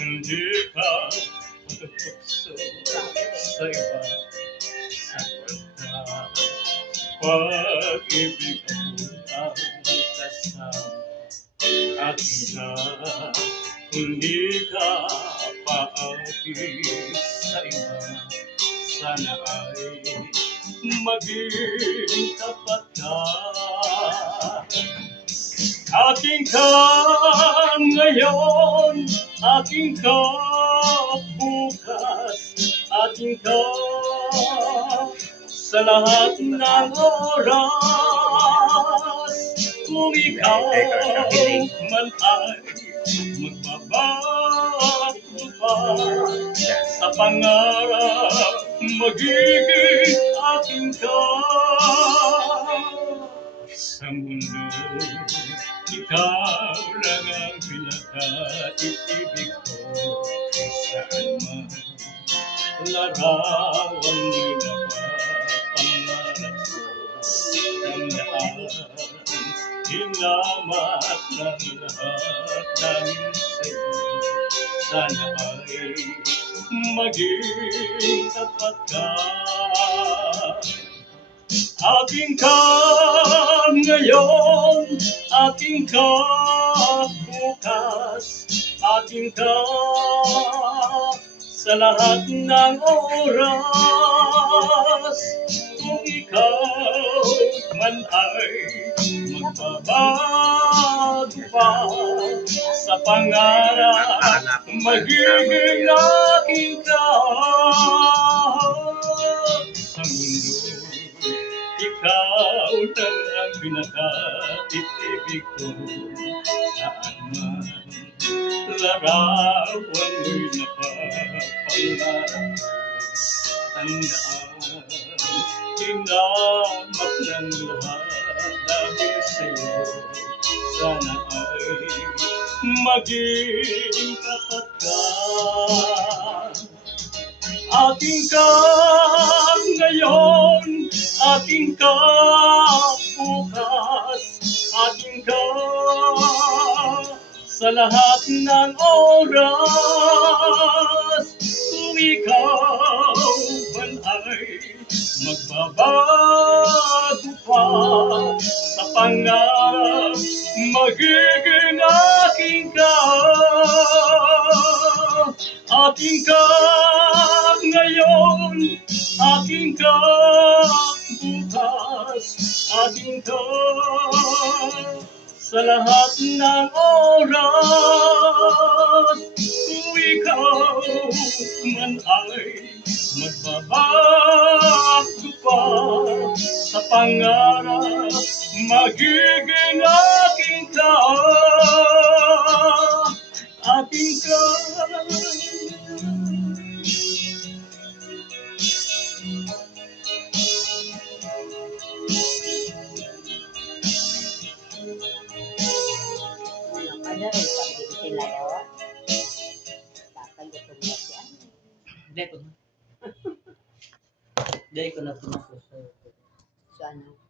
Hindi ka matutukso sa iba sapagkat pag-ibig ang kasama aking ka. Hindi ka paakit sa iba, sana ay maging tapat ka. Aking ka ngayon, aking ka bukas, aking ka sa lahat ng oras. Kung ikaw man ay magbabago pa sa pangarap, magiging aking ka. Sa mundo, ikaw lang ang pinaka-ibig ko. Saan man larawan mo'y napapangarap ko. Tandaan, hinamat ng lahat dahil sa'yo. Sana ay maging tapat ka. Aking ka ngayon, aking ka bukas, aking ka sa lahat ng oras. Kung ikaw man ay magbabago pa sa pangarap, magiging aking ka. Sa mundo, ikaw lang ang pinaka-ibig ko. Saan man larawan mo'y napapangarap ko. Tandaan, hinamat ng lahat dahil sa'yo. Sana ay maging tapat ka. Aking ka ngayon, aking ka bukas, aking ka sa lahat ng oras. Kung ikaw man ay magbabago pa sa pangarap, magiging aking ka. Aking ka ngayon, aking ka bukas, aking ka sa lahat ng oras. Kung ikaw man ay magbabago pa sa pangarap, magiging aking ka. Aking ka. Ada rin pag sila yawa. Tatagutong na siya. Hindi ko na pumasok sa So ano?